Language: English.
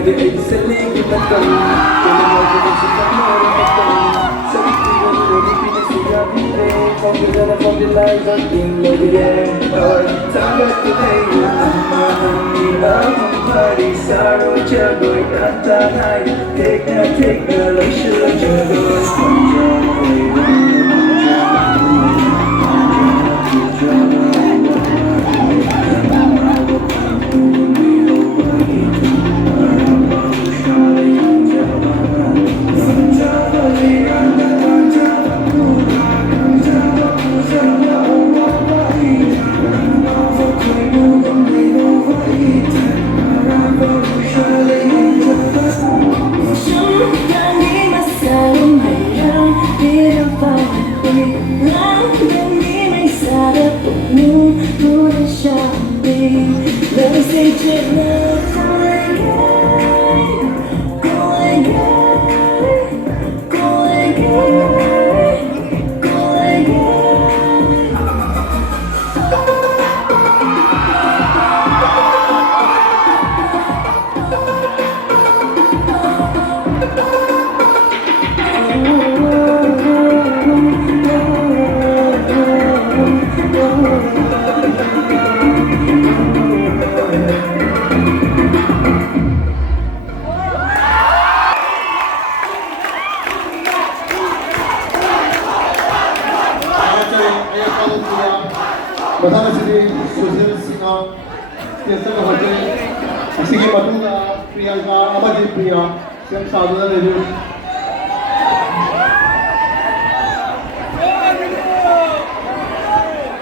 Di ay saligid at kami Pinamag ko sa kamara at kami Sa itigan nyo di pinasirabile Pagkala na paglalay sa tinglagire Or tanggat ko na yun Ang mahangin akong pari Sa rojagoy kantanay Take na lang siya rojagoy Let me say it now, go again, go again, go again, go again. Bersama sini Sosial Singa Tiasa Hotel Asigi Matuna Priyanka Abadi Priya Siang Sadhana Devi